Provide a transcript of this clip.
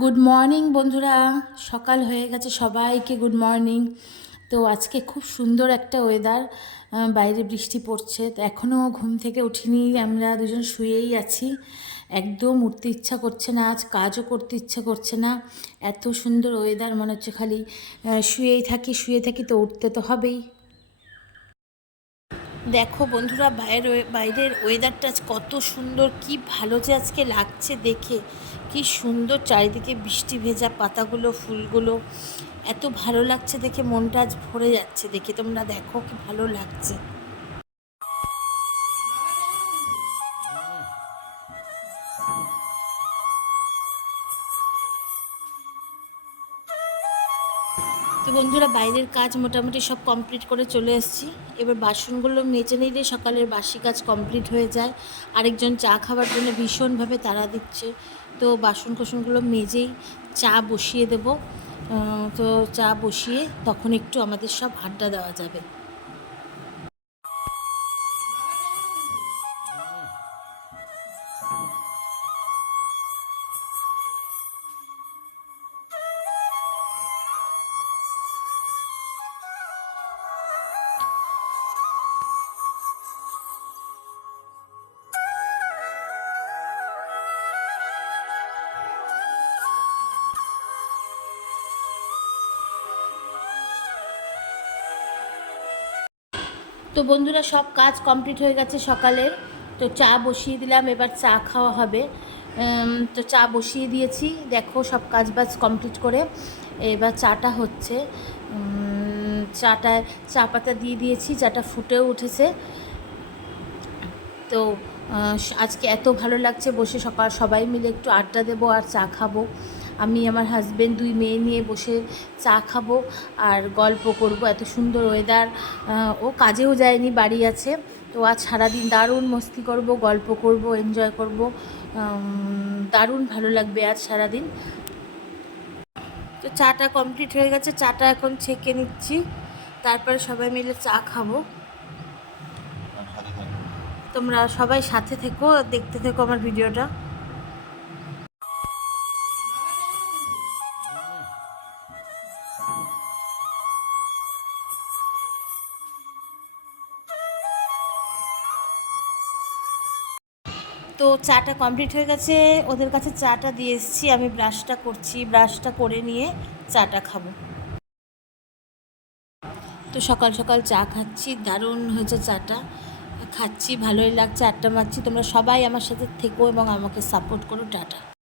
Good morning বন্ধুরা, সকাল হয়ে গেছে, সবাইকে গুড মর্নিং। তো আজকে খুব সুন্দর একটা ওয়েদার, বাইরে বৃষ্টি পড়ছে। তো এখনও ঘুম থেকে উঠিনি, আমরা দুজন শুয়েই আছি। একদম উঠতে ইচ্ছা করছে না, আজ কাজও করতে ইচ্ছা করছে না। এত সুন্দর ওয়েদার, মনে হচ্ছে খালি শুয়ে থাকি, তো উঠতে তো হবেই। দেখো বন্ধুরা, বাইরের ওয়েদারটা আজ কত সুন্দর, কি ভালো যে আজকে লাগছে দেখে। কি সুন্দর চারিদিকে বৃষ্টি ভেজা পাতাগুলো, ফুলগুলো, এত ভালো লাগছে দেখে, মনটা আজ ভরে যাচ্ছে দেখে। তোমরা দেখো কি ভালো লাগছে। তো বন্ধুরা, বাইরের কাজ মোটামুটি সব কমপ্লিট করে চলে এসেছি। এবার বাসনগুলো মেজে নিলে সকালের বাসি কাজ কমপ্লিট হয়ে যায়। আরেকজন চা খাবার জন্য ভীষণভাবে তাড়া দিচ্ছে, তো বাসন কোসনগুলো মেজেই চা বসিয়ে দেব। তো চা বসিয়ে তখন একটু আমাদের সব আড্ডা দেওয়া যাবে। তো বন্ধুরা, সব কাজ কমপ্লিট হয়ে গেছে সকালের। তো চা বসিয়ে দিলাম, এবার চা খাওয়া হবে। তো চা বসিয়ে দিয়েছি, দেখো সব কাজ বাজ কমপ্লিট করে এবার চাটা হচ্ছে। চাটায় চা পাতা দিয়ে দিয়েছি, চাটা ফুটেও উঠেছে। তো আজকে এত ভালো লাগছে, বসে সবাই মিলে একটু আড্ডা দেবো আর চা খাবো। আমি, আমার হাজব্যান্ড, দুই মেয়ে নিয়ে বসে চা খাবো আর গল্প করব। এত সুন্দর ওয়েদার, ও কাজেও যায়নি, বাড়ি আছে। তো আজ সারাদিন দারুণ মস্তি করব, গল্প করব, এনজয় করব। দারুণ ভালো লাগবে আজ সারাদিন। তো চাটা কমপ্লিট হয়ে গেছে, চাটা এখন ছেঁকে নিচ্ছি, তারপরে সবাই মিলে চা খাবো। তোমরা সবাই সাথে থেকো, দেখতে থেকো আমার ভিডিওটা। তো চাটা কমপ্লিট হয়ে গেছে, ওদের কাছে চাটা দিয়ে এসেছি। আমি ব্রাশটা করছি, ব্রাশটা করে নিয়ে চাটা খাবো। তো সকাল সকাল চা খাচ্ছি, দারুণ হয়েছে চাটা, খাচ্ছি, ভালোই লাগছে, আড্ডা মারছি। তোমরা সবাই আমার সাথে থেকো এবং আমাকে সাপোর্ট করো। টাটা।